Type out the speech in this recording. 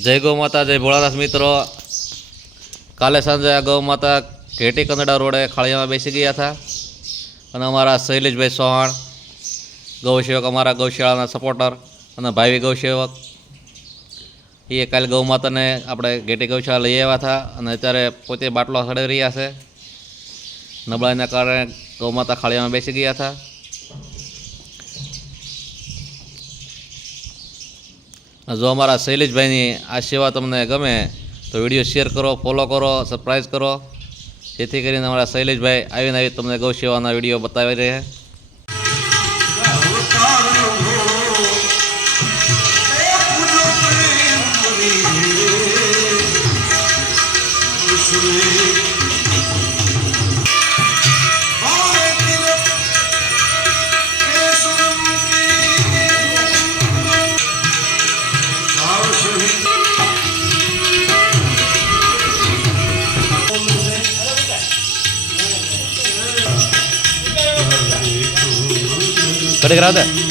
जय गौ माता, जय भोळानाथ मित्रों। काले सांजे आ गौ माता घेटी कंदड़ा रोडे खाड़िया में बेसी गया था और अमरा शैलेष भाई चौहान गौसेवक, अमरा गौशाला सपोर्टर और भाई गौसेवक, ये काल गौ माता ने अपने घेटी गौशाला लई आव्या था और अत्यारे पोते बाटलो सड़ी रह्या छे। नबळाईना कारणे गौ माता खाड़िया में बेसी गया था। जो अमरा शैलेष भाई आ सेवा तमने गमे तो विडियो शेर करो, फॉलो करो, सब्सक्राइब करो, जेथी करीने अमरा शैलेष भाई आवीने तमने गौ सेवाना विडियो बतावी रहे हैं। कड़ी करा दे।